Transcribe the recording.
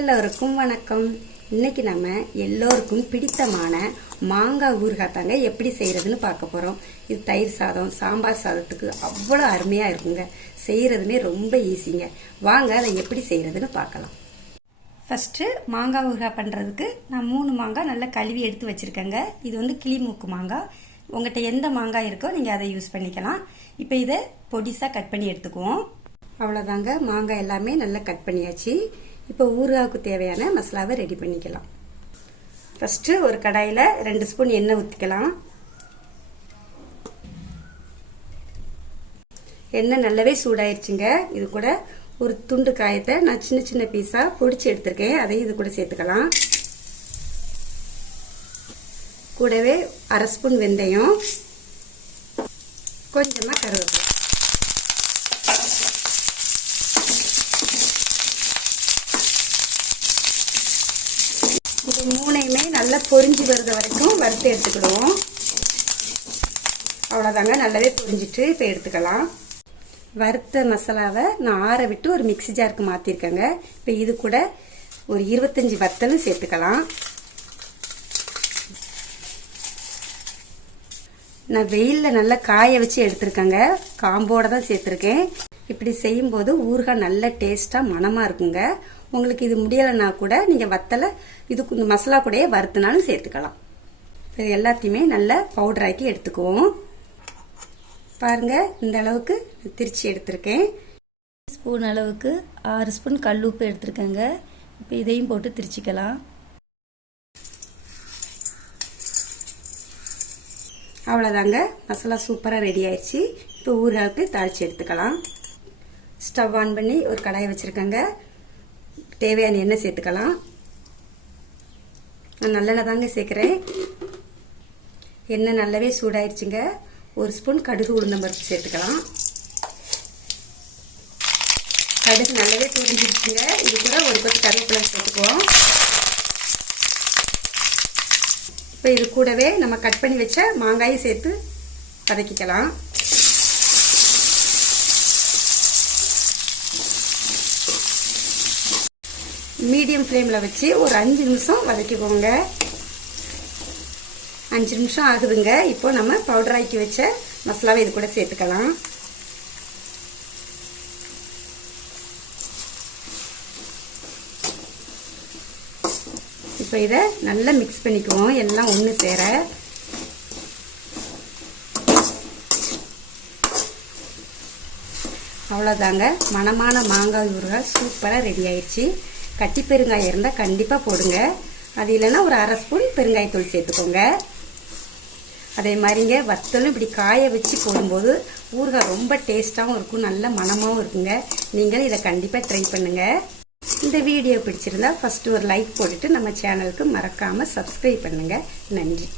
எல்லோருக்கும் வணக்கம். இன்னைக்கு நம்ம எல்லோருக்கும் பிடித்தமான மாங்காய் ஊறுகாய் தாங்க எப்படி செய்யறதுன்னு பார்க்க போறோம். இது தயிர் சாதம், சாம்பார் சாதத்துக்கு அவ்வளோ அருமையா இருக்குங்க. செய்யறதுமே ரொம்ப ஈஸிங்க. வாங்க அதை எப்படி செய்யறதுன்னு பார்க்கலாம். ஃபர்ஸ்ட் மாங்காய் ஊறுகாய் பண்றதுக்கு நான் 3 மாங்காய் நல்லா கழுவி எடுத்து வச்சிருக்கேங்க. இது வந்து கிளிமூக்கு மாங்காய். உங்கள்கிட்ட எந்த மாங்காய் இருக்கோ நீங்க அதை யூஸ் பண்ணிக்கலாம். இப்போ இதை பொடிசா கட் பண்ணி எடுத்துக்குவோம். அவ்வளோதாங்க, மாங்காய் எல்லாமே நல்லா கட் பண்ணியாச்சு. இப்போ ஊறுகாய்க்கு தேவையான மசாலாவை ரெடி பண்ணிக்கலாம். ஃபர்ஸ்ட் ஒரு கடாயில் 2 ஸ்பூன் எண்ணெய் ஊற்றிக்கலாம். எண்ணெய் நல்லாவே சூடாயிருச்சுங்க. இது கூட ஒரு துண்டு காயத்தை நான் சின்ன சின்ன பீஸாக பொடிச்சு எடுத்திருக்கேன். அதையும் இது கூட சேர்த்துக்கலாம். கூடவே 1/2 ஸ்பூன் வெந்தயம், கொஞ்சமாக கருவேப்பிலை. இது மூணையுமே நல்லா பொரிஞ்சு வருது வரைக்கும் வறுத்து எடுத்துக்கிடுவோம். அவ்வளோதாங்க, நல்லாவே பொரிஞ்சிட்டு இப்போ எடுத்துக்கலாம். வறுத்த மசாலாவை நான் ஆற விட்டு ஒரு மிக்ஸி ஜாருக்கு மாற்றிருக்கேங்க. இப்போ இது கூட ஒரு 25 வத்தலும் சேர்த்துக்கலாம். நான் வெயிலில் நல்லா காய வச்சு எடுத்துருக்கேங்க. காம்போட தான் சேர்த்துருக்கேன். இப்படி செய்யும்போது ஊறுகாய் நல்ல டேஸ்ட்டாக மணமாக இருக்குங்க. உங்களுக்கு இது முடியலைன்னா கூட நீங்கள் வத்தலை இது மசாலா கூடயே வறுத்துனாலும் சேர்த்துக்கலாம். இது எல்லாத்தையுமே நல்லா பவுடர் ஆக்கி எடுத்துக்குவோம். பாருங்க, இந்த அளவுக்கு திரிச்சு எடுத்திருக்கேன். ஸ்பூன் அளவுக்கு 6 ஸ்பூன் கல் உப்பு எடுத்துருக்கேங்க. இப்போ இதையும் போட்டு திரிச்சிக்கலாம். அவ்வளோதாங்க, மசாலா சூப்பராக ரெடி ஆயிடுச்சு. இப்போ ஊறுகாய்க்கு தாளித்து எடுத்துக்கலாம். ஸ்டவ் ஆன் பண்ணி ஒரு கடாயை வச்சுருக்கேங்க. தேவையான எண்ணெய் சேர்த்துக்கலாம். நான் நல்லெண்ணெய் தாங்க சேர்க்குறேன். எண்ணெய் நல்லாவே சூடாயிருச்சுங்க. 1 ஸ்பூன் கடுகு உளுந்தம்பருப்பு சேர்த்துக்கலாம். கடுகு நல்லாவே பொரிஞ்சிருச்சுங்க. இது கூட ஒரு கொத்து கருவேப்பிலை சேர்த்துக்குவோம். இப்போ இது கூடவே நம்ம கட் பண்ணி வச்ச மாங்காயும் சேர்த்து வதக்கிக்கலாம். மீடியம் ஃப்ளேமில் வச்சு ஒரு 5 நிமிஷம் வதக்கிக்கோங்க. 5 நிமிஷம் ஆகுதுங்க. இப்போ நம்ம பவுடர் ஆக்கி வச்ச மசாலாவை இது கூட சேர்த்துக்கலாம். இப்போ இதை நல்லா மிக்ஸ் பண்ணிக்குவோம், எல்லாம் ஒன்று சேர. அவ்வளோதாங்க, மணமான மாங்காய் ஊறுகாய் சூப்பராக ரெடி ஆயிடுச்சு. கட்டி பெருங்காயம் இருந்தால் கண்டிப்பாக போடுங்க. அது இல்லைன்னா ஒரு 1/2 ஸ்பூன் பெருங்காயத்தூள் சேர்த்துக்கோங்க. அதே மாதிரிங்க வத்தலும் இப்படி காய வச்சு போடும்போது ஊறுகாய் ரொம்ப டேஸ்ட்டாகவும் இருக்கும், நல்ல மணமாகவும் இருக்குங்க. நீங்களும் இதை கண்டிப்பாக ட்ரை பண்ணுங்கள். இந்த வீடியோ பிடிச்சிருந்தா ஃபர்ஸ்ட் ஒரு லைக் போட்டுட்டு நம்ம சேனலுக்கு மறக்காமல் சப்ஸ்கிரைப் பண்ணுங்கள். நன்றி.